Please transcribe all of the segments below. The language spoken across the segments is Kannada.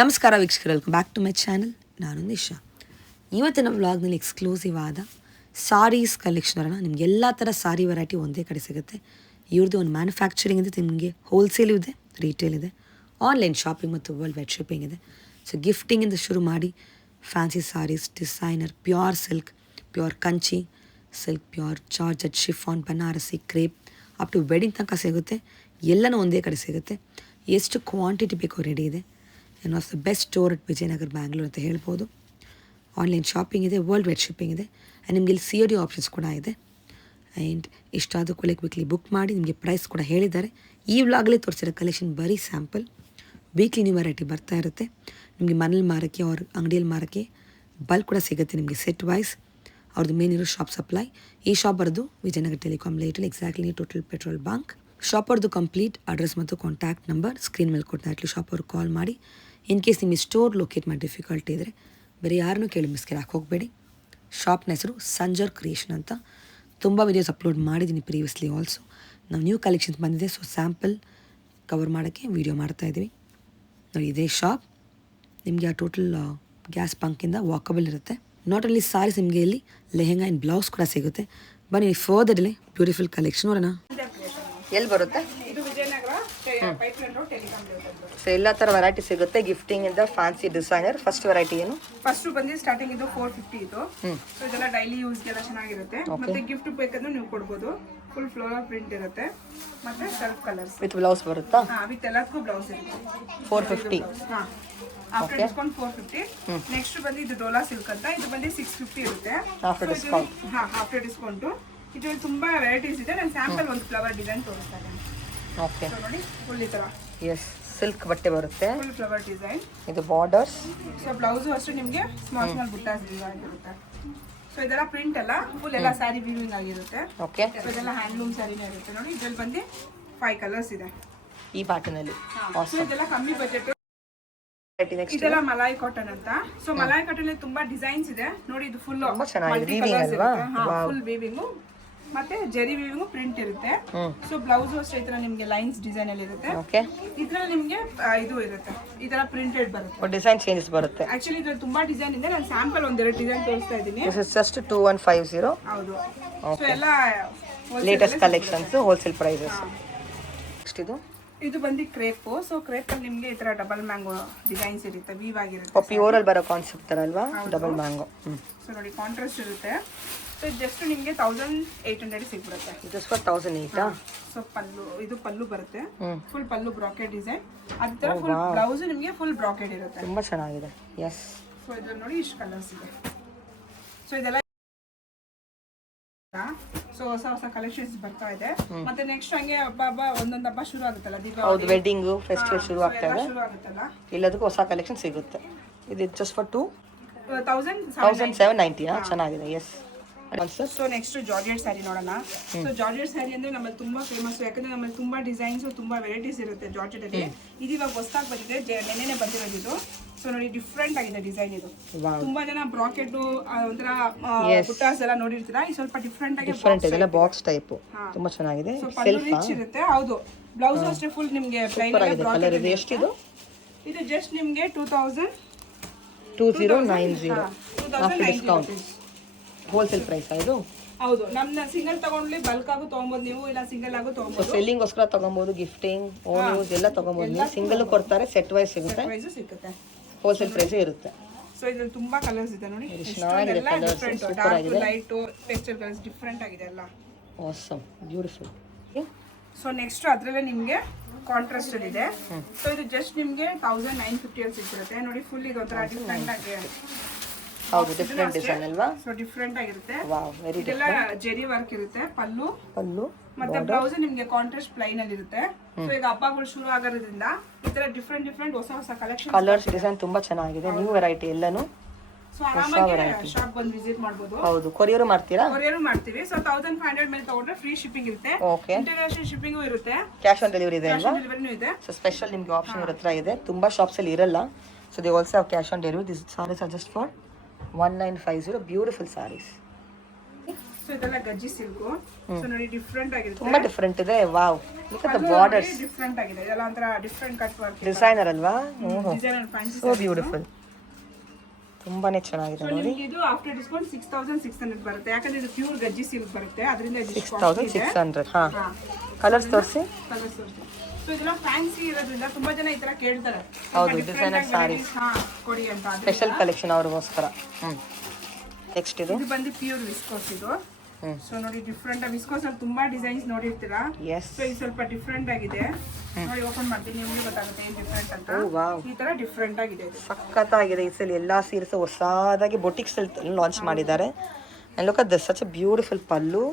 ನಮಸ್ಕಾರ ವೀಕ್ಷಕರು, welcome back to my channel. ನಾನು ನಿಶಾ. ಇವತ್ತಿನ ವ್ಲಾಗ್ನಲ್ಲಿ ಎಕ್ಸ್ಕ್ಲೂಸಿವ್ ಆದ ಸಾರೀಸ್ ಕಲೆಕ್ಷನನ್ನು ನಿಮ್ಗೆ ಎಲ್ಲ ಥರ ಸಾರಿ ವೆರೈಟಿ ಒಂದೇ ಕಡೆ ಸಿಗುತ್ತೆ. ಇವ್ರದ್ದು ಒಂದು ಮ್ಯಾನುಫ್ಯಾಕ್ಚರಿಂಗ್ ಇದೆ, ನಿಮಗೆ ಹೋಲ್ಸೇಲ್ ಇದೆ, ರಿಟೇಲ್ ಇದೆ, ಆನ್ಲೈನ್ ಶಾಪಿಂಗ್ ಮತ್ತು ವರ್ಲ್ಡ್ ವೈಡ್ ಶಿಪ್ಪಿಂಗ್ ಇದೆ. ಸೊ ಗಿಫ್ಟಿಂಗಿಂದ ಶುರು ಮಾಡಿ fancy saris, designer, pure silk, pure Kanchi silk, pure georgette, chiffon, Banarasi, crepe up to wedding ತನಕ ಸಿಗುತ್ತೆ. ಎಲ್ಲನೂ ಒಂದೇ ಕಡೆ ಸಿಗುತ್ತೆ. ಎಷ್ಟು ಕ್ವಾಂಟಿಟಿ ಬೇಕೋ ರೆಡಿ ಇದೆ. One of the best store at Vijayanagara, Bangalore ಅಂತ ಹೇಳ್ಬೋದು. ಆನ್ಲೈನ್ ಶಾಪಿಂಗ್ ಇದೆ, ವರ್ಲ್ಡ್ ವೈಡ್ ಶಿಪ್ಪಿಂಗ್ ಇದೆ, ಆ್ಯಂಡ್ ನಿಮಗೆ ಇಲ್ಲಿ COD ಆಪ್ಷನ್ಸ್ ಕೂಡ ಇದೆ. ಆ್ಯಂಡ್ ಇಷ್ಟಾದ ಕ್ವಿಕ್ಲಿ ಬುಕ್ ಮಾಡಿ. ನಿಮಗೆ ಪ್ರೈಸ್ ಕೂಡ ಹೇಳಿದ್ದಾರೆ. ಈ ವ್ಲಾಗಲ್ಲಿ ತೋರಿಸಿರೋ ಕಲೆಕ್ಷನ್ ಬರೀ ಸ್ಯಾಂಪಲ್. ವೀಕ್ಲಿ ನ್ಯೂ ವೆರೈಟಿ ಬರ್ತಾ ಇರುತ್ತೆ. ನಿಮಗೆ ಮನೇಲಿ ಮಾರೋಕ್ಕೆ ಅವ್ರ ಅಂಗಡಿಯಲ್ಲಿ ಮಾರೋಕ್ಕೆ ಬಲ್ಕ್ ಕೂಡ ಸಿಗುತ್ತೆ ನಿಮಗೆ ಸೆಟ್ ವೈಸ್. ಅವ್ರದ್ದು ಮೇನ್ ಇರೋ ಶಾಪ್ ಸಪ್ಲೈ. ಈ ಶಾಪ್ ಬರೋದು ವಿಜಯನಗರ ಟೆಲಿಕಾಮ್ ಲೇಟಲ್ಲಿ, exactly total petrol bunk. Shop ಅವ್ರದ್ದು ಕಂಪ್ಲೀಟ್ ಅಡ್ರೆಸ್ ಮತ್ತು ಕಾಂಟ್ಯಾಕ್ಟ್ ನಂಬರ್ ಸ್ಕ್ರೀನ್ ಮೇಲೆ ಕೊಟ್ಟು ಶಾಪ್ ಅವ್ರಿಗೆ ಕಾಲ್ ಮಾಡಿ. ಇನ್ ಕೇಸ್ ನಿಮಗೆ ಸ್ಟೋರ್ ಲೊಕೇಟ್ ಮಾಡಿ ಡಿಫಿಕಲ್ಟಿ ಇದ್ದರೆ ಬೇರೆ ಯಾರನ್ನೂ ಕೇಳಿ ಮಿಸ್ಕೇರಾಗಿ ಹೋಗಬೇಡಿ. ಶಾಪ್ನ ಹೆಸರು ಸಂಜರ್ ಕ್ರಿಯೇಷನ್ ಅಂತ. ತುಂಬ ವೀಡಿಯೋಸ್ ಅಪ್ಲೋಡ್ ಮಾಡಿದ್ದೀನಿ ಪ್ರೀವಿಯಸ್ಲಿ ಆಲ್ಸೋ. ನಾವು ನ್ಯೂ ಕಲೆಕ್ಷನ್ಸ್ ಬಂದಿದೆ, ಸೊ ಸ್ಯಾಂಪಲ್ ಕವರ್ ಮಾಡೋಕ್ಕೆ ವೀಡಿಯೋ ಮಾಡ್ತಾಯಿದ್ದೀವಿ. ನೋಡಿ, ಇದೇ ಶಾಪ್. ನಿಮಗೆ ಆ ಟೋಟಲ್ ಗ್ಯಾಸ್ ಬಂಕಿಂದ ವಾಕಬಲ್ ಇರುತ್ತೆ. ನಾಟ್ ಓನ್ಲಿ ಸಾರೀಸ್, ನಿಮಗೆ ಇಲ್ಲಿ ಲೆಹೆಂಗಾ ಆ್ಯಂಡ್ ಬ್ಲೌಸ್ ಕೂಡ ಸಿಗುತ್ತೆ. ಬನ್ನಿ ಫರ್ದರ್ ಇಲ್ಲಿ ಬ್ಯೂಟಿಫುಲ್ ಕಲೆಕ್ಷನ್ ನೋಡೋಣ. ಎಲ್ಲಿ ಬರುತ್ತೆ? ಸೊ ಎಲ್ಲ ಥರ ವೆರೈಟಿ ಸಿಗುತ್ತೆ. ಗಿಫ್ಟಿಂಗ್ ಇಂದ ಫ್ಯಾನ್ಸಿ, ಡಿಸೈನರ್. ಫಸ್ಟ್ ವೆರೈಟಿ ಏನು? ಫಸ್ಟ್ ಬಂದು ಸ್ಟಾರ್ಟಿಂಗ್ ಇದು 450 ಇದು. ಸೊ ಇದೆಲ್ಲ ಡೈಲಿ ಯೂಸ್ಗೆಲ್ಲ ಚೆನ್ನಾಗಿರುತ್ತೆ. ಮತ್ತೆ ಗಿಫ್ಟ್ ಬೇಕಂದ್ರೆ ನೀವು ಕೊಡ್ಬೋದು. ಫುಲ್ ಫ್ಲೋರಲ್ ಪ್ರಿಂಟ್ ಇರುತ್ತೆ, ಮತ್ತೆ ಸೆಲ್ಫ್ ಕಲರ್ಸ್ ವಿತ್ ಬ್ಲೌಸ್ ಬರುತ್ತಾ? ವಿತ್ ಎಲ್ಲದಕ್ಕೂ ಬ್ಲೌಸ್ ಇರುತ್ತೆ. 450. After discount 450. ನೆಕ್ಸ್ಟ್ ಬಂದು ಇದು ಡೋಲಾ ಸಿಲ್ಕ್ ಅಂತ. ಇದು ಬಂದು 650 ಇರುತ್ತೆ ಆಫ್ಟರ್ ಡಿಸ್ಕೌಂಟ್. After discount. ಇದರಲ್ಲಿ ತುಂಬಾ ವೆರೈಟೀಸ್ ಇದೆ. ನಾನು ಸ್ಯಾಂಪಲ್ ಒಂದು ಫ್ಲವರ್ ಡಿಸೈನ್ ತೋರಿಸ್ತಾ ಇದ್ದೀನಿ. ಓಕೆ, ನೋಡಿ ಫುಲ್ ಈ ತರ ಎಸ್ ಸಿಲ್ಕ್ ಬಟ್ಟೆ ಬರುತ್ತೆ. Full flower design. ಇದು ಬಾರ್ಡರ್ಸ್. ಸೊ ಬ್ಲೌಸ್ ಅಷ್ಟೇ ನಿಮಗೆ ಸ್ಮಾಲ್ ಬುಟ್ಟಾಸ್ ಆಗಿರುತ್ತೆ. ಸೊ ಇದೆಲ್ಲ ಪ್ರಿಂಟ್ ಎಲ್ಲ ಫುಲ್ ಎಲ್ಲ ಸ್ಯಾರಿ ವೀವಿಂಗ್ ಆಗಿರುತ್ತೆ. ಓಕೆ, ಸೊ ಇದೆಲ್ಲ ಹ್ಯಾಂಡ್ಲೂಮ್ ಸ್ಯಾರಿನೇ ಇರುತ್ತೆ. ನೋಡಿ ಇದ್ರಲ್ಲಿ ಬಂದು 5 ಕಲರ್ಸ್ ಇದೆ ಈ ಪ್ಯಾಟರ್ನಲ್ಲಿ. ಸೊ ಇದೆಲ್ಲ ಕಮ್ಮಿ ಬಜೆಟ್. ನೆಕ್ಸ್ಟ್ ಇದೆಲ್ಲ ಮಲಾಯ್ ಕಾಟನ್ ಅಂತ. ಸೊ ಮಲಾಯ್ ಕಾಟನ್ ಅಲ್ಲಿ ತುಂಬಾ ಡಿಸೈನ್ಸ್ ಇದೆ. ನೋಡಿ ಇದು ಫುಲ್ ತುಂಬಾ ಚೆನ್ನಾಗಿದೆ, ವೀವಿಂಗ್ ಅಲ್ವಾ? ಫುಲ್ ವೀವಿಂಗ್ ಮತ್ತೆ ಜರಿ ವೀವಿಂಗ್ ಪ್ರಿಂಟ್ ಇರುತ್ತೆ. ಸೊ ಬ್ಲೌಸ್ ಅಷ್ಟೇ ಈ ತರ ನಿಮಗೆ ಲೈನ್ಸ್ ಡಿಸೈನ್ ಅಲ್ಲಿ ಇರುತ್ತೆ. ಓಕೆ, ಇದ್ರಲ್ಲಿ ನಿಮಗೆ ಇದು ಇರುತ್ತೆ, ಈ ತರ ಪ್ರಿಂಟೆಡ್ ಬರುತ್ತೆ. ಡಿಸೈನ್ ಚೇಂಜಸ್ ಬರುತ್ತೆ. ಆಕ್ಚುಲಿ ಇದ್ರಲ್ಲಿ ತುಂಬಾ ಡಿಸೈನ್ ಇದೆ. ನಾನು ಸ್ಯಾಂಪಲ್ ಒಂದೆರಡು ಡಿಸೈನ್ ತೋರಿಸ್ತಾ ಇದ್ದೀನಿ. This is just 2150. ಹೌದು. ಸೊ ಎಲ್ಲ latest collections, wholesale prices. Next ಇದು ಬಂದು ಕ್ರೇಪ್. ಸೊ ಕ್ರೇಪ್ ಅಲ್ಲಿ ನಿಮಗೆ ಈ ತರ ಡಬಲ್ ಮ್ಯಾಂಗೋ ಡಿಸೈನ್ಸ್ ಇರುತ್ತೆ, ವೀವ್ ಆಗಿರುತ್ತೆ. ಪ್ಯೂರ್ ಅಲ್ಲಿ ಬರೋ ಕಾನ್ಸೆಪ್ಟ್ ತರ ಅಲ್ವಾ? Double mango. ಸೊ ನೋಡಿ ಕಾಂಟ್ರಾಸ್ಟ್ ಇರುತ್ತೆ. ಸೊ ಜಸ್ಟ್ ನಿಮಗೆ 1800 ಸಿಗ್ಬಿಡುತ್ತೆ. Just for 1008. ಸೊ ಇದು ಪಲ್ಲು ಬರುತ್ತೆ, ಫುಲ್ ಪಲ್ಲು ಬ್ರಾಕೆಟ್ ಡಿಸೈನ್. ಅದೇ ತರ ಫುಲ್ ಬ್ಲೌಸ್ ನಿಮಗೆ ಫುಲ್ ಬ್ರಾಕೆಟ್ ಇರುತ್ತೆ. ತುಂಬಾ ಚೆನ್ನಾಗಿದೆ. ಎಸ್. ಸೊ ಇದ್ರಲ್ಲಿ ನೋಡಿ ಇಷ್ಟು ಕಲರ್ಸ್ ಇದೆ. ಸೊ ಇದೆಲ್ಲ ಸೊ ಹೊಸ ಕಲೆಕ್ಷನ್ಸ್ ಬರ್ತಾ ಇದೆ. ಮತ್ತೆ ನೆಕ್ಸ್ಟ್ ಹಂಗೆ ಹಬ್ಬ ಒಂದೊಂದು ಹಬ್ಬ ಶುರು ಆಗುತ್ತಲ್ಲ, ದೀಪಾವಳಿ, ಹೌದು, ವೆಡ್ಡಿಂಗ್ ಫೆಸ್ಟಿವಲ್ ಶುರು ಆಗ್ತಾ ಇದೆ. ಶುರು ಆಗುತ್ತಲ್ಲ, ಎಲ್ಲದಕ್ಕೂ ಹೊಸ ಕಲೆಕ್ಷನ್ ಸಿಗುತ್ತೆ. ಇದು ಜಸ್ಟ್ ಫಾರ್ 2790. ಚೆನ್ನಾಗಿದೆ. Yes. So next georgette sari ನೋಡೋಣ. ಸೊ ಜಾರ್ಜೆಟ್ ಸ್ಯಾರಿ ಅಂದ್ರೆ ನಮ್ಮಲ್ಲಿ ತುಂಬಾ ಫೇಮಸ್, ಯಾಕಂದ್ರೆ ನಮ್ಮಲ್ಲಿ ತುಂಬಾ ಡಿಸೈನ್ಸ್, ತುಂಬಾ ವೆರೈಟೀಸ್ ಇರುತ್ತೆ ಜಾರ್ಜೆಟ್ ಅಲ್ಲಿ. ಇದು ಇವಾಗ ಹೊಸದಾಗಿ ಬಂದಿದೆ, ನೆನ್ನೆನೆ ಬಂದಿರೋದು ಇದು. ಸೊ ನೋಡಿ ಡಿಫ್ರೆಂಟ್ ಆಗಿದೆ ಡಿಸೈನ್ ಇದು. ತುಂಬಾ ಜನ ಬ್ರಾಕೆಟ್ ಒಂಥರ ಬುಟ್ಟಾಸ್ ಎಲ್ಲ ನೋಡಿರ್ತೀರಾ. ಈ ಸ್ವಲ್ಪ ಡಿಫ್ರೆಂಟ್ ಆಗಿ ಇದೆಲ್ಲ ಬಾಕ್ಸ್ ಟೈಪ್ ತುಂಬಾ ಚೆನ್ನಾಗಿದೆ. ಸೊ ಪಲ್ಲು ರಿಚ್ ಇರುತ್ತೆ. ಹೌದು, ಬ್ಲೌಸ್ ಅಷ್ಟೇ ಫುಲ್ ನಿಮಗೆ ಪ್ಲೈನ್ ಆಗಿ ಬ್ರಾಕೆಟ್ ಇದೆ. ಎಷ್ಟಿದು? ಇದು ಜಸ್ಟ್ ನಿಮಗೆ 2090 ಡಿಸ್ಕೌಂಟ್. ಹೋಲ್ಸೇಲ್ ಪ್ರೈಸ್ ಇದು? ಹೌದು. ನಮ್ಮ ಸಿಂಗಲ್ ತಗೊಂಡ್ಲಿ ಬಲ್ಕ್ ಆಗು ತಗೊಬಹುದು ನೀವು, ಇಲ್ಲ ಸಿಂಗಲ್ ಆಗು ತಗೊಬಹುದು. ಸೆಲ್ಲಿಂಗ್ ಗೋಸ್ಕರ ತಗೊಬಹುದು, ಗಿಫ್ಟಿಂಗ್, ಓನ್ ಯೂಸ್ ಎಲ್ಲ ತಗೊಬಹುದು. ನೀವು ಸಿಂಗಲ್ ಕೊಡ್ತಾರೆ, ಸೆಟ್ ವೈಸ್ ಸಿಗುತ್ತೆ, ಹೋಲ್ಸೇಲ್ ಪ್ರೈಸ್ ಇರುತ್ತೆ. ಸೊ ಇದ್ರಲ್ಲಿ ತುಂಬಾ ಕಲರ್ಸ್ ಇದೆ ನೋಡಿ. ಚೆನ್ನಾಗಿದೆ ಕಲರ್ಸ್, ಸೂಪರ್ ಆಗಿದೆ. ಲೈಟ್ ಪೇಸ್ಟಲ್ ಕಲರ್ಸ್ ಡಿಫರೆಂಟ್ ಆಗಿದೆ ಎಲ್ಲ. Awesome, beautiful. ಸೊ ನೆಕ್ಸ್ಟ್ ಅದ್ರಲ್ಲೇ ನಿಮಗೆ ಕಾಂಟ್ರಾಸ್ಟ್ ಇದೆ. ಸೊ ಇದು ಜಸ್ಟ್ ನಿಮಗೆ 1950 ಅಲ್ಲಿ ಸಿಗ್ಬಿಡುತ್ತೆ. ನೋಡಿ ಫುಲ್ ಇದು ಒಂಥರ ಡಿಫರೆಂಟ್ ಆಗಿ. ಹೌದು, ಡಿಫರೆಂಟ್ ಡಿಸೈನ್ ಅಲ್ವಾ? ಸೊ ಡಿಫರೆಂಟ್ ಆಗಿರುತ್ತೆ. ವಾವ್, ವೆರಿ ಇದೆಲ್ಲ ಜೆರಿ ವರ್ಕ್ ಇರುತ್ತೆ. ಪಲ್ಲು ಮತ್ತೆ ಬ್ಲೌಸ್ ನಿಮಗೆ ಕಾಂಟ್ರಾಸ್ಟ್ ಪ್ಲೈನ್ ಅಲ್ಲಿ ಇರುತ್ತೆ. ಸೊ ಈಗ ಹಬ್ಬಗಳು ಶುರು ಆಗೋದ್ರಿಂದ ಈ ತರ ಡಿಫರೆಂಟ್ ಹೊಸ ಕಲೆಕ್ಷನ್, ಕಲರ್ಸ್, ಡಿಸೈನ್ ತುಂಬಾ ಚೆನ್ನಾಗಿದೆ. ನ್ಯೂ ವೆರೈಟಿ ಎಲ್ಲಾನು. ಸೊ ಆರಾಮಾಗಿ ಶಾಪ್ ಬಂದು ವಿಸಿಟ್ ಮಾಡಬಹುದು. ಹೌದು, ಕೊರಿಯರ್ ಮಾಡ್ತೀರಾ? ಕೊರಿಯರ್ ಮಾಡ್ತೀವಿ. ಸೊ 1500 ಮೇಲೆ ತಗೊಂಡ್ರೆ ಫ್ರೀ ಶಿಪ್ಪಿಂಗ್ ಇರುತ್ತೆ. ಓಕೆ, ಇಂಟರ್ನ್ಯಾಷನಲ್ ಶಿಪ್ಪಿಂಗ್ ಇರುತ್ತೆ. ಕ್ಯಾಶ್ ಆನ್ ಡೆಲಿವರಿ ಇದೆ ಅಲ್ವಾ? ಡೆಲಿವರಿನೂ ಇದೆ. ಸೊ ಸ್ಪೆಷಲ್ ನಿಮಗೆ ಆಪ್ಷನ್ ಇರತ್ರ ಇದೆ. ತುಂಬಾ ಶಾಪ್ಸ್ ಅಲ್ಲಿ ಇರಲ್ಲ. So they also have cash on delivery. This saris are just for 1950. Beautiful saris. So ಇದೆಲ್ಲ ಗಜ್ಜಿ ಸಿಲ್ಕು. ಸೊ ನೋಡಿ ಡಿಫ್ರೆಂಟ್ ಆಗಿರುತ್ತೆ. ತುಂಬಾ ಡಿಫ್ರೆಂಟ್ ಇದೆ. Wow, look at the borders. Different ಆಗಿದೆ. ಇದೆಲ್ಲ ಒಂಥರ ಡಿಫ್ರೆಂಟ್ ಕಟ್ ವರ್ಕ್. ಡಿಸೈನರ್ ಅಲ್ವಾ? Designer fancy. So beautiful. ತುಂಬಾನೇ ಚೆನ್ನಾಗಿದೆ ನೋಡಿ. ನಿಮಗೆ ಇದು ಆಫ್ಟರ್ ಡಿಸ್ಕೌಂಟ್ 6600 ಬರುತ್ತೆ. ಯಾಕಂದ್ರೆ ಇದು ಪ್ಯೂರ್ ಗಜ್ಜಿ ಸಿಲ್ಕ್ ಬರುತ್ತೆ. ಅದರಿಂದ 6600. ಹಾ, ಕಲರ್ಸ್ ತೋರಿಸಿ. ಕಲರ್ಸ್ ತೋರಿಸಿ. ಸೊ ಇದೆಲ್ಲ ಫ್ಯಾನ್ಸಿ ಇರೋದ್ರಿಂದ ತುಂಬಾ ಜನ ಈ ತರ ಕೇಳ್ತಾರೆ. ಹೌದು, ಡಿಸೈನರ್ ಸಾರೀಸ್ ಕೊಡಿ ಅಂತ. ಸ್ಪೆಷಲ್ ಕಲೆಕ್ಷನ್ ಅವ್ರಿಗೋಸ್ಕರ. ನೆಕ್ಸ್ಟ್ ಇದು ಬಂದು ಪ್ಯೂರ್ ವಿಸ್ಕೋಸ್ ಇದು. ಸೊ ನೋಡಿ ಡಿಫ್ರೆಂಟ್ ವಿಸ್ಕೋಸ್ ಅಲ್ಲಿ ತುಂಬಾ ಡಿಸೈನ್ಸ್ ನೋಡಿರ್ತೀರಾ. ಎಸ್, ಸೊ ಇದು ಸ್ವಲ್ಪ ಡಿಫ್ರೆಂಟ್ ಆಗಿದೆ. ನೋಡಿ ಓಪನ್ ಮಾಡ್ತೀನಿ, ನಿಮಗೆ ಗೊತ್ತಾಗುತ್ತೆ ಏನ್ ಡಿಫ್ರೆಂಟ್ ಅಂತ. ಈ ತರ ಡಿಫ್ರೆಂಟ್ ಆಗಿದೆ ಇದು. ಸಖತ್ತಾಗಿದೆ. ಈ ಸಲ ಎಲ್ಲಾ ಸೀರೆಸ್ ಹೊಸದಾಗಿ ಬೊಟಿಕ್ಸ್ ಅಲ್ಲಿ ಲಾಂಚ್ ಮಾಡಿದ್ದಾರೆ. And look at this, such a beautiful pallu.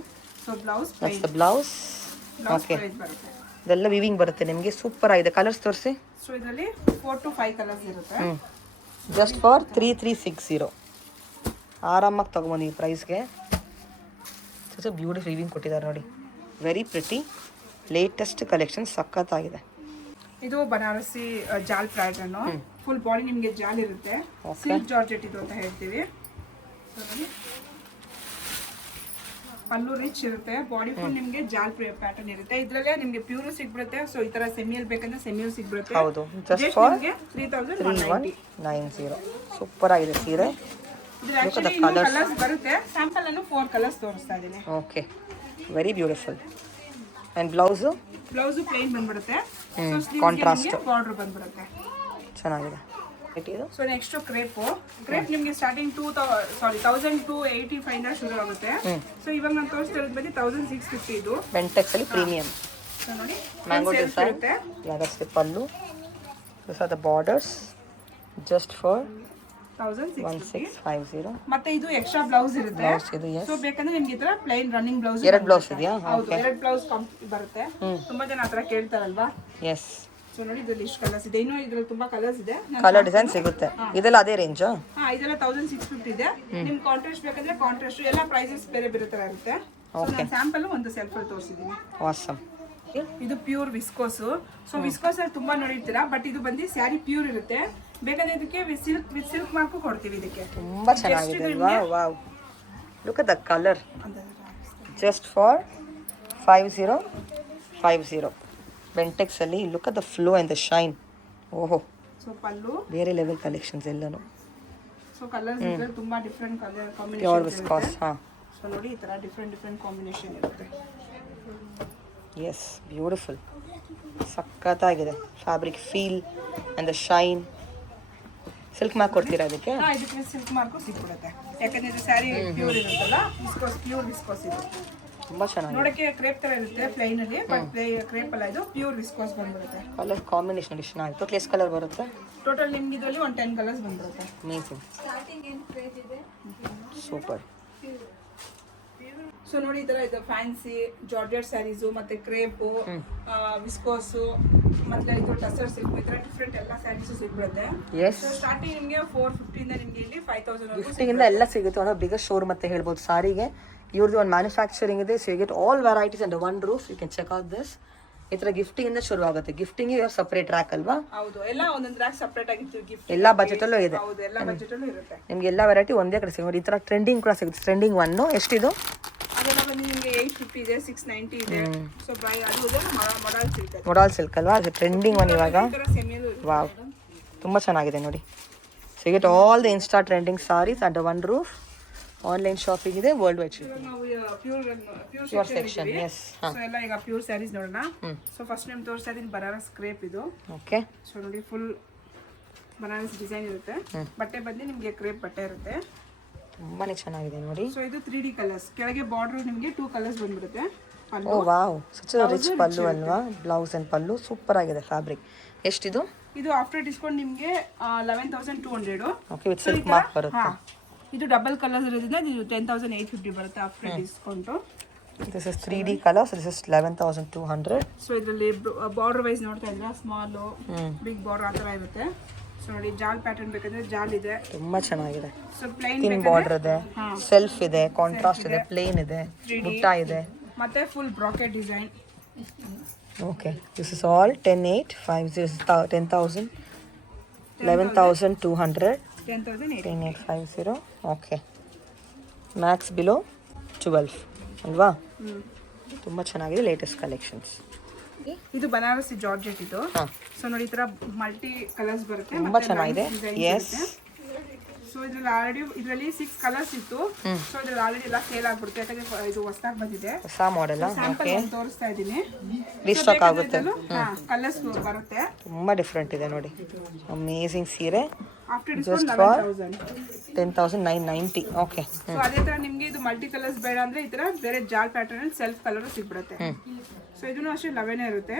So blouse that's the blouse. Okay, ಬರುತ್ತೆ. ಇದೆಲ್ಲ ವಿವಿಂಗ್ ಬರುತ್ತೆ ನಿಮಗೆ. ಸೂಪರ್ ಆಗಿದೆ. ಕಲರ್ಸ್ ತೋರಿಸಿ. ಸೊ ಇದರಲ್ಲಿ 4 to 5 ಕಲರ್ಸ್ ಇರುತ್ತೆ. Just for 3360. ಆರಾಮಾಗಿ ತಗೊಂಬಂದು ಈ ಪ್ರೈಸ್ಗೆ. ಸಚ್ ಅ ಬ್ಯೂಟಿಫುಲ್ ವಿವಿಂಗ್ ಕೊಟ್ಟಿದ್ದಾರೆ ನೋಡಿ. Very pretty, latest collection. ಸಖತ್ತಾಗಿದೆ. ಇದು ಬನಾರಸಿ ಜಾಲ್ ಪ್ಯಾಟರ್ನ್. ಫುಲ್ ಬಾಡಿ ನಿಮಗೆ ಜಾಲ್ ಇರುತ್ತೆ. ಸಿಲ್ಕ್ ಜಾರ್ಜೆಟ್ ಇದು ಅಂತ ಹೇಳ್ತೀವಿ. ಪಲ್ಲು ರಿಚ್ ಇರುತ್ತೆ. ಬಾಡಿ ಫುಲ್ ನಿಮಗೆ ಜಾಲ್ ಪ್ಯಾಟರ್ನ್ ಇರುತ್ತೆ. ಇದ್ರಲ್ಲೇ ನಿಮಗೆ ಪ್ಯೂರ್ ಸಿಗ್ಬಿಡುತ್ತೆ. ಸೊ ಈ ತರ ಸೆಮಿಯಲ್ ಬೇಕಂದ್ರೆ ಸೆಮಿಯಲ್ ಸಿಗ್ಬಿಡುತ್ತೆ. ಹೌದು, ಜಸ್ಟ್ ಫಾರ್ 3190. ಸೂಪರ್ ಆಗಿದೆ ಸೀರೆ. ಕಲರ್ಸ್ ಬರುತ್ತೆ. ಸ್ಯಾಂಪಲ್ ಅನ್ನು 4 ಕಲರ್ಸ್ ತೋರಿಸ್ತಾ ಇದ್ದೀನಿ. Okay, very beautiful. And blouse plain ಬಂದ್ಬಿಡುತ್ತೆ. ಕಾಂಟ್ರಾಸ್ಟ್ ಬಾರ್ಡರ್ ಬಂದ್ಬಿಡುತ್ತೆ. ಚೆನ್ನಾಗಿದೆ. ಸೊ ನೆಕ್ಸ್ಟ್ ಕ್ರೇಪ್ ನಿಮಗೆ ಸ್ಟಾರ್ಟಿಂಗ್ 1285 ಇಂದ ಶುರು ಆಗುತ್ತೆ. ಸೊ ಇವಾಗ ನಾನು ತೋರಿಸ್ತಿರೋದು ಬಂದು 1650. ಇದು ಬೆಂಟೆಕ್ಸ್ ಅಲ್ಲಿ ಪ್ರೀಮಿಯಂ. ಸೊ ನೋಡಿ mango design. That's the pallu. This are the borders. Just for 1650. ಮತ್ತೆ ಇದು ಎಕ್ಸ್ಟ್ರಾ ಬ್ಲೌಸ್ ಇರುತ್ತೆ. ಇದು yes. ಸೊ ಬೇಕಂದ್ರೆ ನಿಮ್ಗೆ ಈ ತರ ಪ್ಲೇನ್ ರನ್ನಿಂಗ್ ಬ್ಲೌಸ್. ಎರಡು ಬ್ಲೌಸ್ ಇದೆಯಾ? ಹೌದು, ಎರಡು ಬ್ಲೌಸ್ ಬರುತ್ತೆ. ತುಂಬಾ ಜನ ಆತರ ಕೇಳ್ತಾರಲ್ವಾ. ಎಸ್. ಸೊ ನೋಡಿ ಇದ್ರಲ್ಲಿ ಇಷ್ಟು ಕಲರ್ಸ್ ಇದೆ. ಇನ್ನೂ ಇದ್ರಲ್ಲಿ ತುಂಬಾ ಕಲರ್ಸ್ ಇದೆ. ಕಲರ್ ಡಿಸೈನ್ ಸಿಗುತ್ತೆ. ಇದೆಲ್ಲ ಅದೇ ರೇಂಜ್? ಹಾ, ಇದೆಲ್ಲ 1650 ಇದೆ. ನಿಮ್ ಕಾಂಟ್ರಾಸ್ಟ್ ಬೇಕಂದ್ರೆ ಕಾಂಟ್ರಾಸ್ಟ್. ಎಲ್ಲ ಪ್ರೈಸಸ್ ಬೇರೆ ಬೇರೆ ತರ ಇರುತ್ತೆ. ಸೊ ನಾನು ಸ್ಯಾಂಪಲ್ ಒಂದು ಸೆಲ್ಫ್ ಅಲ್ಲಿ ತೋರಿಸಿದ್ದೀನಿ. ಆಸಮ್. ಇದು ಪ್ಯೂರ್ ವಿಸ್ಕೋಸ್. ಸೊ ವಿಸ್ಕೋಸ್ ಅಲ್ಲಿ ತುಂಬಾ ನೋಡಿರ್ತೀರಾ, ಬಟ್ ಇದು ಬಂದು ಸ್ಯಾರಿ ಪ್ಯೂರ್ ಇರುತ್ತೆ. ಬೇಕಾದ್ರೆ ಇದಕ್ಕೆ ಸಿಲ್ಕ್ ಮಾರ್ಕು ಕೊಡ್ತೀವಿ. ಇದಕ್ಕೆ ತುಂಬಾ ಚೆನ್ನಾಗಿದೆ ಅಲ್ವಾ? Wow, look at the colour. Just for 5050. Bentex ಅಲ್ಲಿ look at the flow and the shine. ಓಹೋ, ಸೊ ಪಲ್ಲು ಬೇರೆ ಲೆವೆಲ್ ಕಲೆಕ್ಷನ್ಸ್ ಎಲ್ಲಾನು. ಸೊ ಕಲರ್ಸ್ ಇದೆ, ತುಂಬಾ different colour combination. Pure viscose. ಹಾ, ಸೊ ನೋಡಿ ಈ ತರ ಡಿಫರೆಂಟ್ ಕಾಂಬಿನೇಷನ್ ಇರುತ್ತೆ. Yes, beautiful. ಸಖತ್ತಾಗಿದೆ. Fabric feel and the shine. Silk mark ಕೊಡ್ತೀರಾ ಇದಕ್ಕೆ? ಹಾ, ಇದಕ್ಕೆ ಸಿಲ್ಕ್ ಮಾರ್ಕು ಸಿಕ್ಬಿಡುತ್ತೆ. ಯಾಕಂದ್ರೆ ಇದು ಸ್ಯಾರಿ ಪ್ಯೂರ್ ಇರುತ್ತಲ್ಲ, ವಿಸ್ಕೋಸ್, ಪ್ಯೂರ್ ವಿಸ್ಕೋಸ್ ಇದು. ತುಂಬಾ ಚೆನ್ನಾಗಿದೆ. ನೋಡಕ್ಕೆ ಕ್ರೇಪ್ ತರ ಇರುತ್ತೆ ಪ್ಲೈನ್ ಅಲ್ಲಿ, ಬಟ್ ಕ್ರೇಪ್ ಅಲ್ಲ, ಇದು ಪ್ಯೂರ್ ವಿಸ್ಕೋಸ್ ಬಂದ್ಬಿಡುತ್ತೆ. ಕಲರ್ ಕಾಂಬಿನೇಷನ್ ಇಷ್ಟ ಆಯ್ತು. ಕ್ಲೇಸ್ ಕಲರ್ ಬರುತ್ತೆ. ಟೋಟಲ್ ನಿಮ್ಗೆ ಇದರಲ್ಲಿ ಒಂದು 10 ಕಲರ್ಸ್ ಬಂದ್ಬಿಡುತ್ತೆ. Amazing, super. ಸೊ ನೋಡಿ ಈ ತರ ಇದು ಫ್ಯಾನ್ಸಿ ಜಾರ್ಜೆಟ್ ಸ್ಯಾರೀಸು, ಮತ್ತೆ ಕ್ರೇಪು, ವಿಸ್ಕೋಸು, ಮತ್ತೆ ಇದು ಟಸರ್ ಸಿಲ್ಕ್, ಈ ತರ ಡಿಫ್ರೆಂಟ್ ಎಲ್ಲ ಸ್ಯಾರೀಸು ಸಿಗ್ಬಿಡುತ್ತೆ. ಎಸ್, ಸ್ಟಾರ್ಟಿಂಗ್ ನಿಮಗೆ 450 ಇಂದ ನಿಮಗೆ ಇಲ್ಲಿ 5000 ಗಿಫ್ಟಿಂದ ಎಲ್ಲ ಸಿಗುತ್ತೆ. ಒಂದು ಬಿಗ್ಗೆಸ್ಟ್ ಶೋರೂಮ್ ಅಂತ ಹೇಳ್ಬೋದು ಸಾರಿಗೆ. ಇವ್ರದ್ದು ಒಂದು ಮ್ಯಾನುಫ್ಯಾಕ್ಚರಿಂಗ್ ಇದೆ. So you get all varieties under one roof. You can check out this. ಈ ತರ ಗಿಫ್ಟಿಂಗ್ ಇಂದ ಶುರು ಆಗುತ್ತೆ. ಗಿಫ್ಟಿಂಗ್ ಸಪರೇಟ್ ರ್ಯಾಕ್ ಅಲ್ವಾ? ಹೌದು, ಎಲ್ಲ ಒಂದೊಂದು ರ್ಯಾಕ್ ಸಪರೇಟ್ ಆಗಿತ್ತು. ಗಿಫ್ಟ್ ಎಲ್ಲ ಬಜೆಟ್ ಅಲ್ಲೂ ಇದೆ. ಹೌದು, ಎಲ್ಲ ಬಜೆಟ್ ಅಲ್ಲೂ ಇರುತ್ತೆ. ನಿಮ್ಗೆ ಎಲ್ಲ ವೆರೈಟಿ ಒಂದೇ ಕಡೆ ಸಿಗುತ್ತೆ. ಈ ತರ ಟ್ರೆಂಡಿಂಗ್ ಕೂಡ ಸಿಗುತ್ತೆ. ಟ್ರೆಂಡಿಂಗ್ ಒನ್ ಎಷ್ಟಿದು? ಅದೆಲ್ಲ ಬಂದು ನಿಮಗೆ 850 ಇದೆ, 690 ಇದೆ. ಸೊ ಬೈ ಅದು ಮೊಡಲ್ ಸಿಲ್ಕ್. ಮೊಡಲ್ ಸಿಲ್ಕ್ ಅಲ್ವಾ? ಅದು ಟ್ರೆಂಡಿಂಗ್ ಒನ್ ಇವಾಗ. ಸೆಮಿಯಲ್. ವಾವ್, ತುಂಬಾ ಚೆನ್ನಾಗಿದೆ ನೋಡಿ. So you get all the insta trending saris under one roof. Online shopping ಇದೆ, ವರ್ಲ್ಡ್ ವೈಡ್ ಶಿಪ್ಪಿಂಗ್. ನಾವು ಪ್ಯೂರ್ ಸೆಕ್ಷನ್. ಎಸ್. ಸೊ ಎಲ್ಲ ಈಗ ಪ್ಯೂರ್ ಸ್ಯಾರೀಸ್ ನೋಡೋಣ. ಸೊ ಫಸ್ಟ್ ನಿಮ್ಗೆ ತೋರಿಸ್ತಾ ಇದೀನಿ ಬನಾರಸ್ ಕ್ರೇಪ್ ಇದು. ಓಕೆ. ಸೊ ನೋಡಿ ಫುಲ್ ಬನಾರಸ್ ಡಿಸೈನ್ ಇರುತ್ತೆ. ಬಟ್ಟೆ ಬಂದು ನಿಮಗೆ ಕ್ರೇಪ್ ಬಟ್ಟೆ ಇರುತ್ತೆ. ತುಂಬಾನೇ ಚೆನ್ನಾಗಿದೆ ನೋಡಿ. ಸೊ ಇದು 3D ಕಲರ್ಸ್. ಕೆಳಗೆ ಬಾರ್ಡರ್ ನಿಮಗೆ 2 ಕಲರ್ಸ್ ಬಂದ್ಬಿಡುತ್ತೆ. ಓ ವಾವ್, ಸಚ್ ಅ ರಿಚ್ ಪಲ್ಲು ಅಲ್ವಾ? ಬ್ಲೌಸ್ ಅಂಡ್ ಪಲ್ಲು ಸೂಪರ್ ಆಗಿದೆ. ಫ್ಯಾಬ್ರಿಕ್ ಎಷ್ಟಿದು? ಇದು ಆಫ್ಟರ್ ಡಿಸ್ಕೌಂಟ್ ನಿಮಗೆ 11200. ಓಕೆ, ವಿತ್ ಸಿಲ್ಕ್ ಮಾರ್ಕ್ ಬರುತ್ತೆ. ಇದು ಡಬಲ್ ಕಲರ್ಸ್ ಇರೋದ್ರಿಂದ ಇದು 10850 ಬರುತ್ತೆ after discount. This is 3D colour. So this is 11200. So ಇದರಲ್ಲಿ ಬಾರ್ಡರ್ ವೈಸ್ ನೋಡ್ತಾ ಇದ್ರೆ ಸ್ಮಾಲ್, ಬಿಗ್ ಬಾರ್ಡರ್ ಆ ಥರ ಇರುತ್ತೆ. ಸೊ ನೋಡಿ ಜಾಲ್ ಪ್ಯಾಟರ್ನ್ ಬೇಕಂದ್ರೆ ಜಾಲ್ ಇದೆ. ತುಂಬಾ ಚೆನ್ನಾಗಿದೆ. ಸೊ ಪ್ಲೈನ್ ಥಿನ್ ಬಾರ್ಡರ್ ಇದೆ, ಸೆಲ್ಫ್ ಇದೆ, ಕಾಂಟ್ರಾಸ್ಟ್ ಇದೆ, ಪ್ಲೇನ್ ಇದೆ, ಬುಟ್ಟ ಇದೆ, ಮತ್ತೆ full bracket design. Okay, this is all 10850. 10000 11200 10850. 10850. Okay, Max below 12 ಅಲ್ವಾ? ತುಂಬ ಚೆನ್ನಾಗಿದೆ ಲೇಟೆಸ್ಟ್ ಕಲೆಕ್ಷನ್ಸ್. ಇದು ಬನಾರಸಿ ಜಾರ್ಜೆಟ್ ಇದು. ಸೊ ನೋಡಿ ಈ ತರ ಮಲ್ಟಿ ಕಲರ್ಸ್ ಬರುತ್ತೆ. ತುಂಬ ಚೆನ್ನಾಗಿದೆ. ಎಸ್. ಸೊ ಇದರಲ್ಲಿ 6 ಕಲರ್ಸ್ ಇತ್ತು. ಸೊ ಇದ್ರಲ್ಲಿ ಆಲ್ರೆಡಿ ಎಲ್ಲ ಸೇಲ್ ಆಗ್ಬಿಡುತ್ತೆ, ಯಾಕಂದ್ರೆ ಇದು ಹೊಸದಾಗಿ ಬಂದಿದೆ. ಹೊಸ ಮಾಡೆಲ್. ಸ್ಯಾಂಪಲ್ ತೋರಿಸ್ತಾ ಇದ್ದೀನಿ. ರೀಸ್ಟಾಕ್ ಆಗುತ್ತೆ. ಕಲರ್ಸ್ ಬರುತ್ತೆ. ತುಂಬ ಡಿಫ್ರೆಂಟ್ ಇದೆ ನೋಡಿ. ಅಮೇಸಿಂಗ್ ಸೀರೆ. After discount 11,000. 10,990. ಓಕೆ. ಸೊ ಅದೇ ತರ ನಿಮ್ಗೆ ಇದು ಮಲ್ಟಿ ಕಲರ್ಸ್ ಬೇಡ ಅಂದ್ರೆ ಈ ತರ ಬೇರೆ ಜಾಲ್ ಪ್ಯಾಟರ್ನ್ ಅಲ್ಲಿ ಸೆಲ್ಫ್ ಕಲರ್ ಸಿಗ್ಬಿಡುತ್ತೆ. ಸೊ ಇದನ್ನು ಅಷ್ಟೇ 11 ಇರುತ್ತೆ.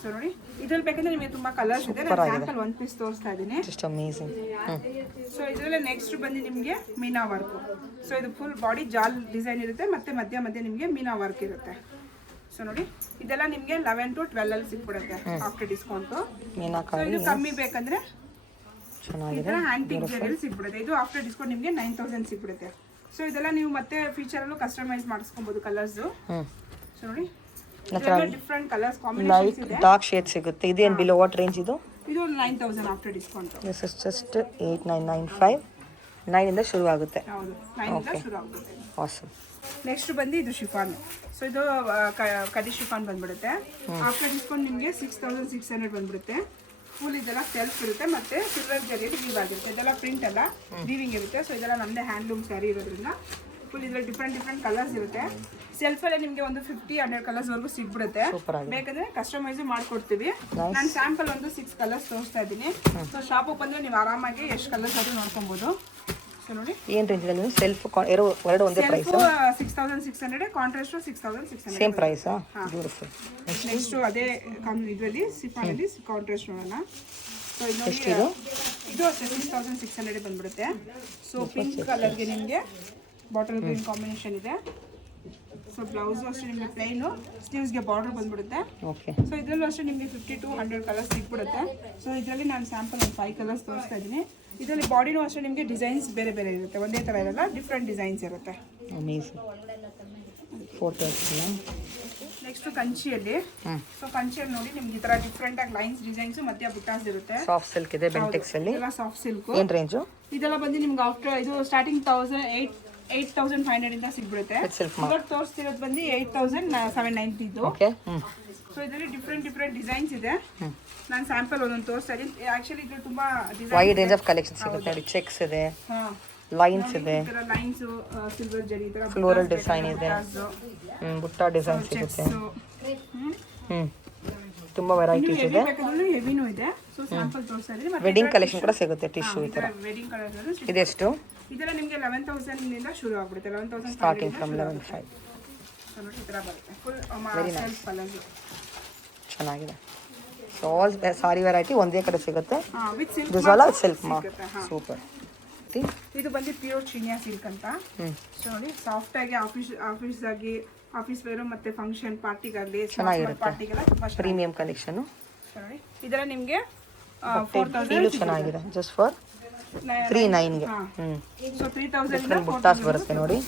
ಸೊ ನೋಡಿ ಇದ್ರಲ್ಲಿ ಬೇಕಂದ್ರೆ ನಿಮಗೆ ತುಂಬಾ ಕಲರ್ಸ್ ಇದೆ. ನಾನು ಸ್ಯಾಂಪಲ್ ಒಂದು ಪೀಸ್ ತೋರಿಸ್ತಾ ಇದ್ದೀನಿ. Just amazing. ಸೊ ಇದರಲ್ಲೇ ನೆಕ್ಸ್ಟ್ ಬಂದು ನಿಮಗೆ ಮೀನಾ ವರ್ಕ್. ಸೊ ಇದು ಫುಲ್ ಬಾಡಿ ಜಾಲ್ ಡಿಸೈನ್ ಇರುತ್ತೆ, ಮತ್ತೆ ಮಧ್ಯ ಮಧ್ಯ ನಿಮಗೆ ಮೀನಾ ವರ್ಕ್ ಇರುತ್ತೆ. ಸೊ ನೋಡಿ ಇದೆಲ್ಲ ನಿಮಗೆ 11 to 12 ಅಲ್ಲಿ ಸಿಗ್ಬಿಡುತ್ತೆ ಆಫ್ಟರ್ ಡಿಸ್ಕೌಂಟ್. ಸೊ ಇದು ಕಮ್ಮಿ ಬೇಕಂದ್ರೆ ಚೆನ್ನಾಗಿದೆ ಹ್ಯಾಂಡ್ ಜೆಲ್ ಸಿಗ್ಬಿಡುತ್ತೆ. ಇದು ಆಫ್ಟರ್ ಡಿಸ್ಕೌಂಟ್ ನಿಮಗೆ 9,000 ಸಿಗ್ಬಿಡುತ್ತೆ. ಸೊ ಇದೆಲ್ಲ ನೀವು ಮತ್ತೆ ಫೀಚರ್ ಅಲ್ಲೂ ಕಸ್ಟಮೈಸ್ ಮಾಡಿಸ್ಕೊಬಹುದು ಕಲರ್ಸ್. ಸೊ ನೋಡಿ ಡಿಫರೆಂಟ್ ಕಲರ್ಸ್ ಕಾಂಬಿನೇಷನ್ಸ್ ಇದೆ. ಡಾರ್ಕ್ ಶೇಡ್ ಸಿಗುತ್ತೆ. ಇದೇನು ಬಿಲೋ ವಾಟ್ ರೇಂಜ್ ಇದು? ಇದು 9,000 after discount. This is just 8,995. 9 ಇಂದ ಶುರು ಆಗುತ್ತೆ. ಹೌದು 9 ಇಂದ ಶುರು ಆಗುತ್ತೆ. ಆಸಮ್. ನೆಕ್ಸ್ಟ್ ಬಂದು ಇದು ಶಿಫಾನ್. ಸೊ ಇದು ಕಡಿ ಶಿಫಾನ್ ಬಂದ್ಬಿಡುತ್ತೆ. ಆಫ್ಟರ್ ಡಿಸ್ಕೌಂಟ್ ನಿಮಗೆ 6,600 ಬಂದ್ಬಿಡುತ್ತೆ. ಫುಲ್ ಇದೆಲ್ಲ ಸೆಲ್ಫ್ ಇರುತ್ತೆ, ಮತ್ತೆ ಸಿಲ್ವರ್ ಜರಿಯಲ್ಲಿ ವೀವ್ ಆಗಿರುತ್ತೆ. ಇದೆಲ್ಲ ಪ್ರಿಂಟ್ ಅಲ್ಲ, ವೀವಿಂಗ್ ಇರುತ್ತೆ. ಸೊ ಇದೆಲ್ಲ ನಮ್ಮದೇ ಹ್ಯಾಂಡ್ಲೂಮ್ ಸ್ಯಾರಿ ಇರೋದ್ರಿಂದ ಫುಲ್ ಇದ್ರಲ್ಲಿ ಡಿಫ್ರೆಂಟ್ ಕಲರ್ಸ್ ಇರುತ್ತೆ. ಸೆಲ್ಫಲ್ಲೇ ನಿಮಗೆ ಒಂದು 50-100 ಕಲರ್ಸ್ ವರೆಗೂ ಸಿಗ್ಬಿಡುತ್ತೆ. ಬೇಕಂದ್ರೆ ಕಸ್ಟಮೈಸ್ ಮಾಡ್ಕೊಡ್ತೀವಿ. ನಾನು ಸ್ಯಾಂಪಲ್ ಒಂದು 6 ಕಲರ್ಸ್ ತೋರಿಸ್ತಾ ಇದ್ದೀನಿ. ಸೊ ಶಾಪಿಗೆ ಬಂದ್ರೆ ನೀವು ಆರಾಮಾಗಿ ಎಷ್ಟು ಕಲರ್ಸ್ ಆದ್ರೂ ನೋಡ್ಕೊಬಹುದು. ಸೊ ನೋಡಿ ಏನು ರೇಂಜಲ್ಲಿ ಸೆಲ್ಫ್ ಎರಡು ಒಂದೇ ಪ್ರೈಸ್. 6,600, ಕಾಂಟ್ರಾಸ್ಟ್ 6,600 ಸೇಮ್ ಪ್ರೈಸಾ? ಬ್ಯೂಟಿಫುಲ್. ನೆಕ್ಸ್ಟ್ ಅದೇ ಇದರಲ್ಲಿ ಸಿಫಾನ್ ಅಲ್ಲಿ ಕಾಂಟ್ರಾಸ್ಟ್ ನೋಡೋಣ. ಸೊ ಇದು ನೋಡಿ ಇದು ಅಷ್ಟೇ 6,600 ಬಂದ್ಬಿಡುತ್ತೆ. ಸೊ ಪಿಂಕ್ ಕಲರ್ಗೆ ನಿಮಗೆ ಬಾಟಲ್ ಗ್ರೀನ್ ಕಾಂಬಿನೇಷನ್ ಇದೆ. ಸೊ ಬ್ಲೌಸು ಅಷ್ಟೇ ನಿಮಗೆ ಪ್ಲೈನು, ಸ್ಲೀವ್ಸ್ಗೆ ಬಾರ್ಡರ್ ಬಂದ್ಬಿಡುತ್ತೆ. ಓಕೆ. ಸೊ ಇದರಲ್ಲೂ ಅಷ್ಟೇ ನಿಮಗೆ 50 to 100 ಕಲರ್ಸ್ ಸಿಗ್ಬಿಡುತ್ತೆ. ಸೊ ಇದರಲ್ಲಿ ನಾನು ಸ್ಯಾಂಪಲ್ ಒಂದು 5 ಕಲರ್ಸ್ ತೋರಿಸ್ತಾ ಇದ್ದೀನಿ. ಇದರಲ್ಲಿ ಬಾಡಿನೂ ಅಷ್ಟೇ ನಿಮಗೆ ಡಿಸೈನ್ಸ್ ಬೇರೆ ಬೇರೆ ಇರುತ್ತೆ, ಒಂದೇ ಥರ ಇರಲ್ಲ, ಡಿಫ್ರೆಂಟ್ ಡಿಸೈನ್ಸ್ ಇರುತ್ತೆ. ಅಮೇಜಿಂಗ್. ಫೋಟೋಸ್. ನೆಕ್ಸ್ಟ್ ಕಂಚಿಯಲ್ಲಿ. ಸೊ ಕಂಚಿಯಲ್ಲಿ ನೋಡಿ ನಿಮ್ಗೆ ಈ ತರ ಡಿಫ್ರೆಂಟ್ ಆಗಿ ಲೈನ್ಸ್ ಡಿಸೈನ್ಸ್ ಮತ್ತೆ ಬುಟ್ಟಾಸ್ ಇರುತ್ತೆ. ಸಾಫ್ಟ್ ಸಿಲ್ಕ್ ಇದೆ ಬೆಂಟೆಕ್ಸ್ ಅಲ್ಲಿ. ಇದೆಲ್ಲ ಸಾಫ್ಟ್ ಸಿಲ್ಕ್. ಏನು ರೇಂಜು? ಇದೆಲ್ಲ ಬಂದು ನಿಮ್ಗೆ ಆಫ್ಟರ್ ಇದು ಸ್ಟಾರ್ಟಿಂಗ್ 8,500 ಇಂದ ಸಿಗ್ಬಿಡುತ್ತೆ. ಇವಾಗ ತೋರಿಸ್ತಿರೋದು ಬಂದು 8,790 ಇದು. ಓಕೆ. ಸೊ ಇದರಲ್ಲಿ ಡಿಫ್ರೆಂಟ್ ಡಿಸೈನ್ಸ್ ಇದೆ. ನಾನು ಸ್ಯಾಂಪಲ್ ಒಂದೊಂದು ತೋರಿಸ್ತಾ ಇದ್ದೀನಿ. ಆಕ್ಚುಲಿ ಇದು ತುಂಬಾ ವೈಡ್ ರೇಂಜ್ ಆಫ್ ಕಲೆಕ್ಷನ್ಸ್ ಸಿಗುತ್ತೆ ನೋಡಿ. ಚೆಕ್ಸ್ ಇದೆ, ಲೈನ್ಸ್ ಇದೆ, ಲೈನ್ಸ್, ಸಿಲ್ವರ್ ಜರಿ ತರ ಫ್ಲೋರಲ್ ಡಿಸೈನ್ ಇದೆ, ಬುಟ್ಟ ಡಿಸೈನ್ ಸಿಗುತ್ತೆ. ತುಂಬಾ ವೆರೈಟೀಸ್ ಇದೆ. ಹೆವಿನೂ ಇದೆ. ಸೊ ಸ್ಯಾಂಪಲ್ ತೋರಿಸ್ತಾ ಇದ್ದೀನಿ. ವೆಡ್ಡಿಂಗ್ ಕಲೆಕ್ಷನ್ ಕೂಡ ಸಿಗುತ್ತೆ. ಟಿಶ್ಯೂ ಈ ತರ. ವೆಡ್ಡಿಂಗ್ ಕಲರ್ಸ್ ಇದೆಷ್ಟು? ಇದೆಲ್ಲ ನಿಮಗೆ 11,000 ಇಂದ ಶುರು ಆಗ್ಬಿಡುತ್ತೆ. 11,000 ಸ್ಟಾರ್ಟಿಂಗ್ ಫ್ರಮ್ 11,500. ಸೊ ನೋಡಿ ಈ ತರ ಬರುತ್ತೆ. ಫುಲ್ ಸೆಲ್ಫ್ ಕಲರ್ಸ್ ಚೆನ್ನಾಗಿದೆ. ಸೊ ಆಲ್ ಸಾರಿ ವೆರೈಟಿ ಒಂದೇ ಕಡೆ ಸಿಗುತ್ತೆ. With silk. This all silk mark. Super. ಇದು ಬಂದು ಪ್ಯೂರ್ ಚಿನಿಯಾ ಸಿಲ್ಕ್ ಅಂತ. ಸೊ ನೋಡಿ ಸಾಫ್ಟ್ ಆಗಿ ಆಫೀಸ್ ವೇರು ಮತ್ತೆ ಫಂಕ್ಷನ್ ಪಾರ್ಟಿಗಾಗಲಿ ಪಾರ್ಟಿಗೆಲ್ಲ ತುಂಬಾ ಪ್ರೀಮಿಯಂ ಕಲೆಕ್ಷನ್. ನೋಡಿ ಇದೆಲ್ಲ ನಿಮಗೆ 4,000 ಚೆನ್ನಾಗಿದೆ. ಜಸ್ಟ್ ಫಾರ್ 3,900 ಗೆ. ಸೊ 3,000 ಇಂದ ಬುಟ್ಟಾಸ್ ಬರುತ್ತೆ ನೋಡಿ.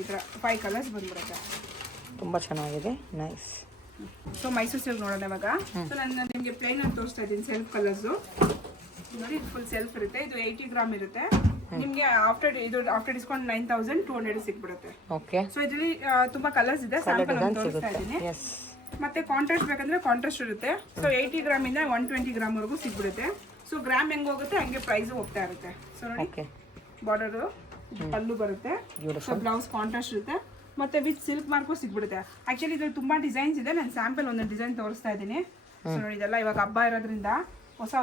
ಈ ತರ 5 ಕಲರ್ಸ್ ಬಂದ್ಬಿಡುತ್ತೆ. ತುಂಬಾ ಚೆನ್ನಾಗಿದೆ. ನೈಸ್. ಸೊ ಮೈಸೂರು ಸಿಲ್ಕ್ ನೋಡೋಣ ಇವಾಗ. ಸೊ ನಾನು ನಿಮಗೆ ಪ್ಲೇನ್ ಅಲ್ಲಿ ತೋರಿಸ್ತಾ ಇದ್ದೀನಿ ಸೆಲ್ಫ್ ಕಲರ್ಸ್. ನೋಡಿ ಫುಲ್ ಸೆಲ್ಫ್ ಇರುತ್ತೆ. ಇದು 80 ಗ್ರಾಮ್ ಇರುತ್ತೆ. ನಿಮಗೆ ಆಫ್ಟರ್ ಡಿಸ್ಕೌಂಟ್ 9,200 ಸಿಗ್ಬಿಡುತ್ತೆ. ಓಕೆ. ಸೊ ಇದರಲ್ಲಿ ತುಂಬಾ ಕಲರ್ಸ್ ಇದೆ. ಸ್ಯಾಂಪಲ್ ಒಂದು ತೋರಿಸ್ತಾ ಇದ್ದೀನಿ. ಮತ್ತೆ ಕಾಂಟ್ರಾಸ್ಟ್ ಬೇಕಂದ್ರೆ ಕಾಂಟ್ರಾಸ್ಟ್ ಇರುತ್ತೆ. ಸೊ 80 ಗ್ರಾಮ್ ಇಂದ 120 ಗ್ರಾಮ್ ವರೆಗೂ ಸಿಗ್ಬಿಡುತ್ತೆ. ಸೊ ಗ್ರಾಮ್ ಹೆಂಗ್ ಹೋಗುತ್ತೆ ಹಂಗೆ ಪ್ರೈಸ್ ಹೋಗ್ತಾ ಇರುತ್ತೆ. ಸೊ ನೋಡಿ ಬಾರ್ಡರ್ ಪಲ್ಲು ಬರುತ್ತೆ. ಸೊ ಬ್ಲೌಸ್ ಕಾಂಟ್ರಾಸ್ಟ್ ಇರುತ್ತೆ. ಮತ್ತೆ ವಿತ್ ಸಿಲ್ಕ್ ಮಾರ್ಕು ಸಿಗ್ಬಿಡುತ್ತೆ. ಆಕ್ಚುಲಿ ಇದ್ರಲ್ಲಿ ತುಂಬಾ ಡಿಸೈನ್ಸ್ ಇದೆ. ನಾನು ಸ್ಯಾಂಪಲ್ ಒಂದೊಂದು ಡಿಸೈನ್ ತೋರಿಸ್ತಾ ಇದ್ದೀನಿ. ಸೊ ನೋಡಿ ಇದೆಲ್ಲ ಇವಾಗ ಹಬ್ಬ ಇರೋದ್ರಿಂದ ಹೊಸ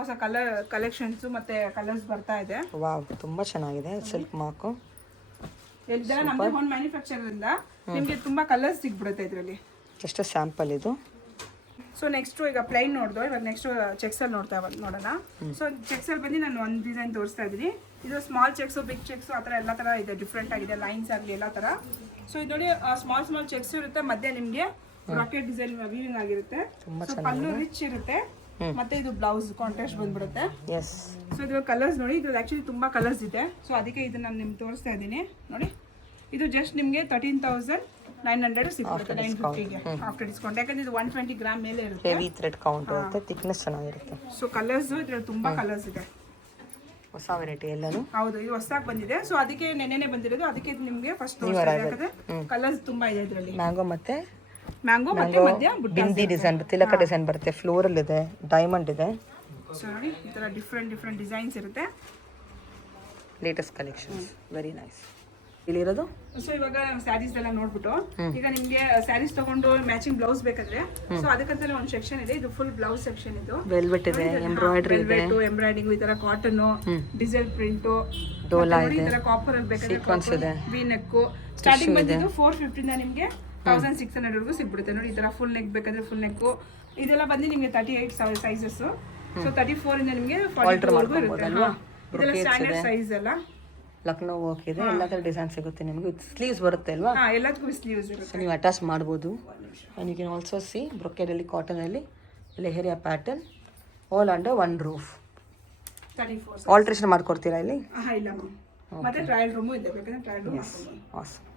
ಕಲೆಕ್ಷನ್ಸ್ ಮತ್ತೆ ಕಲರ್ಸ್ ಬರ್ತಾ ಇದೆ. ವಾವ್ ತುಂಬಾ ಚೆನ್ನಾಗಿದೆ. ಸಿಲ್ಕ್ ಮಾರ್ಕು ಇದೆಲ್ಲ ನಮ್ಮದೇ ಓನ್ ಮ್ಯಾನುಫ್ಯಾಕ್ಚರ್ ಇಂದ ನಿಮಗೆ ತುಂಬಾ ಕಲರ್ಸ್ ಸಿಗ್ಬಿಡುತ್ತೆ ಇದರಲ್ಲಿ. ಜಸ್ಟ್ ಸ್ಯಾಂಪಲ್ ಇದು. ಸೊ ನೆಕ್ಸ್ಟ್ ಈಗ ಪ್ಲೈನ್ ನೋಡ್ದೋ. ಇವಾಗ ನೆಕ್ಸ್ಟ್ ಚೆಕ್ಸ್ ಅಲ್ಲಿ ನೋಡೋಣ. ಸೊ ಚೆಕ್ಸ್ ಅಲ್ಲಿ ಬಂದು ನಾನು ಒಂದು ಡಿಸೈನ್ ತೋರಿಸ್ತಾ ಇದ್ದೀನಿ. ಇದು ಸ್ಮಾಲ್ ಚೆಕ್ಸ್, ಬಿಗ್ ಚೆಕ್ಸ್, ಆ ಥರ ಎಲ್ಲ ಥರ ಇದೆ. ಡಿಫ್ರೆಂಟ್ ಆಗಿದೆ. ಲೈನ್ಸ್ ಆಗಲಿ ಎಲ್ಲ ಥರ. ಸೊ ಇದು ನೋಡಿ ಸ್ಮಾಲ್ ಚೆಕ್ಸ್ ಇರುತ್ತೆ. ಮಧ್ಯೆ ನಿಮಗೆ ರಾಕೆಟ್ ಡಿಸೈನ್ ವೀವಿಂಗ್ ಆಗಿರುತ್ತೆ. ಸೊ ಪಲ್ಲು ರಿಚ್ ಇರುತ್ತೆ. ಮತ್ತೆ ಇದು ಬ್ಲೌಸ್ ಕಾಂಟ್ರಾಸ್ಟ್ ಬಂದ್ಬಿಡುತ್ತೆ. ಸೊ ಇದ್ರ ಕಲರ್ಸ್ ನೋಡಿ. ಇದ್ರಲ್ಲಿ ಆಕ್ಚುಲಿ ತುಂಬಾ ಕಲರ್ಸ್ ಇದೆ. ಸೊ ಅದಕ್ಕೆ ಇದನ್ನ ನಾನು ನಿಮ್ಗೆ ತೋರಿಸ್ತಾ ಇದ್ದೀನಿ. ನೋಡಿ ಇದು ಜಸ್ಟ್ ನಿಮಗೆ 13,900 ಸಿಗುತ್ತೆ. 950ಗೆ ಆಫ್ಟರ್ ಡಿಸ್ಕೌಂಟ್. ಯಾಕಂದ್ರೆ ಇದು 120 ಗ್ರಾಮ್ ಮೇಲೆ ಇರುತ್ತೆ. ಹೆವಿ ಥ್ರೆಡ್ ಕೌಂಟ್ ಇರುತ್ತೆ. ಥಿಕ್ನೆಸ್ ಚೆನ್ನಾಗಿರುತ್ತೆ. ಸೊ ಕಲರ್ಸ್ ಇದ್ರಲ್ಲಿ ತುಂಬಾ ಕಲರ್ಸ್ ಇದೆ. ಹೊಸ ವೆರೈಟಿ ಎಲ್ಲನೂ. ಹೌದು, ಇದು ಹೊಸದಾಗಿ ಬಂದಿದೆ. ಸೊ ಅದಕ್ಕೆ ನೆನ್ನೆನೆ ಬಂದಿರೋದು, ಅದಕ್ಕೆ ಇದು ನಿಮಗೆ ಫಸ್ಟ್ ತೋರಿಸ್ತಾ ಇದೆ. ಯಾಕಂದ್ರೆ ಕಲರ್ಸ್ ತುಂಬಾ ಇದೆ ಇದರಲ್ಲಿ. ಮ್ಯಾಂಗೋ ಮತ್ತೆ ಮಧ್ಯ ಬಿಂದಿ ಡಿಸೈನ್, ತಿಲಕ ಡಿಸೈನ್ ಬರುತ್ತೆ, ಫ್ಲೋರಲ್ ಇದೆ, ಡೈಮಂಡ್ ಇದೆ. ಸೊ ನೋಡಿ ಈ ತರ ಡಿಫ್ರೆಂಟ್ ಡಿಸೈನ್ಸ್ ಇರುತ್ತೆ. Latest collections, very nice. ಇಲ್ಲಿರೋದು ಸೊ ಇವಾಗ ಸ್ಯಾರೀಸ್ ಎಲ್ಲ ನೋಡ್ಬಿಟ್ಟು, ಈಗ ನಿಮ್ಗೆ ಸ್ಯಾರೀಸ್ ತಗೊಂಡು ಮ್ಯಾಚಿಂಗ್ ಬ್ಲೌಸ್ ಬೇಕಾದ್ರೆ, ಸೊ ಅದಕ್ಕಂತಾನೆ ಒಂದು ಸೆಕ್ಷನ್ ಇದೆ. ಇದು ಫುಲ್ ಬ್ಲೌಸ್ ಸೆಕ್ಷನ್. ಇದು ವೆಲ್ವೆಟ್ ಇದೆ, ಎಂಬ್ರಾಯ್ಡರಿ ಇದೆ, ಎಂಬ್ರಾಯ್ಡಿಂಗ್, ಈ ತರ ಕಾಟನ್, ಡಿಸೈನ್ ಪ್ರಿಂಟ್, ಡೋಲಾ ಈ ಇದೆ, ತರ ಕಾಪರ್ ಅಲ್ಲಿ ಸೀಕ್ವೆನ್ಸ್ ಇದೆ, ವಿ ನೆಕ್. ಸ್ಟಾರ್ಟಿಂಗ್ ಬಂದಿದ್ದು 450 ಇಂದ ನಿಮ್ಗೆ 1600 ವರೆಗೂ ಸಿಗ್ಬಿಡುತ್ತೆ. ನೋಡಿ ಈ ತರ ಫುಲ್ ನೆಕ್ ಬೇಕಾದ್ರೆ ಫುಲ್ ನೆಕ್. ಇದೆಲ್ಲ ಬಂದು ನಿಮ್ಗೆ 38 ಸೈಜಸ್. ಸೊ 34 ಇಂದ ನಿಮ್ಗೆ 42 ವರೆಗೂ ಇರುತ್ತೆ. ಇದೆಲ್ಲ ಸ್ಟ್ಯಾಂಡರ್ಡ್ ಸೈಜ್ ಅಲ್ಲ. ಲಕ್ನೋ ವರ್ಕ್ ಇದೆ, ಎಲ್ಲ ಥರ ಡಿಸೈನ್ ಸಿಗುತ್ತೆ ನಿಮಗೆ. ಸ್ಲೀವ್ಸ್ ಬರುತ್ತೆ ಅಲ್ವಾ? ಎಲ್ಲದಕ್ಕೂ ಸ್ಲೀವ್ಸ್ ಇರುತ್ತೆ. ಸೊ ನೀವು ಅಟ್ಯಾಚ್ ಮಾಡ್ಬೋದು. And you can also see ಬ್ರೊಕೇಡಲ್ಲಿ, ಕಾಟನಲ್ಲಿ, leheriya pattern, all under one roof. 34 alteration ಮಾಡ್ಕೊಡ್ತೀರಾ ಇಲ್ಲಿ? ಇಲ್ಲ ಮ್ಯಾಮ್. ಮತ್ತೆ ಟ್ರಯಲ್ ರೂಮು ಇದೆ, ಬೇಕಂದ್ರೆ ಟ್ರಯಲ್ ರೂಮ್ ಹಾಕ್ಬೋದು. ಆಸಮ್.